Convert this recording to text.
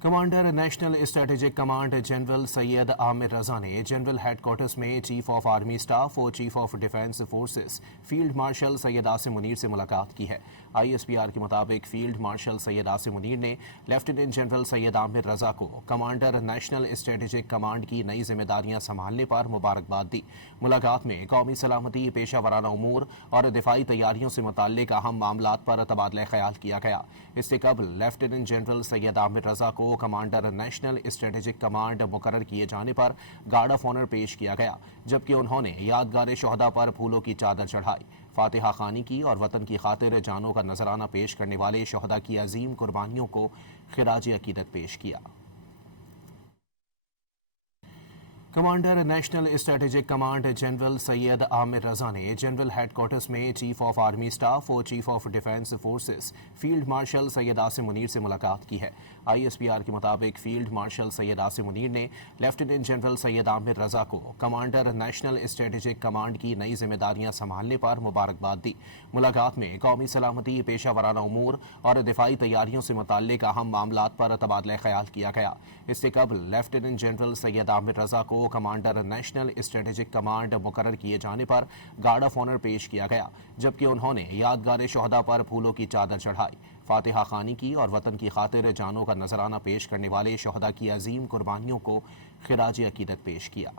Commander national strategic command general Syed Amir Raza ने general headquarters में chief of army staff और chief of defence forces field marshal Syed Asim Munir से मुलाकात की है। ISPR के मुताबिक फील्ड मार्शल सैयद आसिम मुनीर ने लेफ्टिनेंट जनरल सैयद आमिर रजा को कमांडर नेशनल स्ट्रेटेजिक कमांड की नई जिम्मेदारियां संभालने पर मुबारकबाद दी। मुलाकात में कौमी सलामती, पेशा वराना उमूर और दिफाई तैयारियों से मुताल्लिक अहम मामलात पर तबादला ख्याल किया गया। इससे कबल लेफ्टिनेंट जनरल सैयद आमिर रजा को कमांडर नेशनल स्ट्रेटेजिक कमांड मुकर्रर किए जाने पर गार्ड ऑफ ऑनर पेश किया गया, जबकि उन्होंने यादगार शोहदा पर फूलों की चादर चढ़ाई, फातिहा खानी की और वतन की खातिर जानों का नजराना पेश करने वाले शोहदा की अजीम कुर्बानियों को खिराज अकीदत पेश किया। Commander national strategic command general Syed Amir Raza ने जनरल हेडक्वार्टर्स में चीफ ऑफ आर्मी स्टाफ और chief of defence forces field marshal Syed Asim Munir से मुलाकात की है। ISPR के मुताबिक फील्ड मार्शल सैयद आसिम मुनीर ने लेफ्टिनेंट जनरल सैयद आमिर रजा को कमांडर नेशनल स्ट्रेटेजिक कमांड की नई जिम्मेदारियां संभालने पर मुबारकबाद दी। मुलाकात में कौमी सलामती, पेशा वराना उमूर और दिफाई तैयारियों से मुताल्लिक अहम मामलात पर तबादला ख्याल किया गया। इससे कबल लेफ्टिनेंट जनरल सैयद आमिर रजा को कमांडर नेशनल स्ट्रेटेजिक कमांड मुकर्रर किए जाने पर गार्ड ऑफ ऑनर पेश किया गया, जबकि उन्होंने यादगार शोहदा पर फूलों की चादर चढ़ाई, फातिहा खानी की और वतन की खातिर जानों का नजराना पेश करने वाले शोहदा की अजीम कुर्बानियों को खिराज अकीदत पेश किया।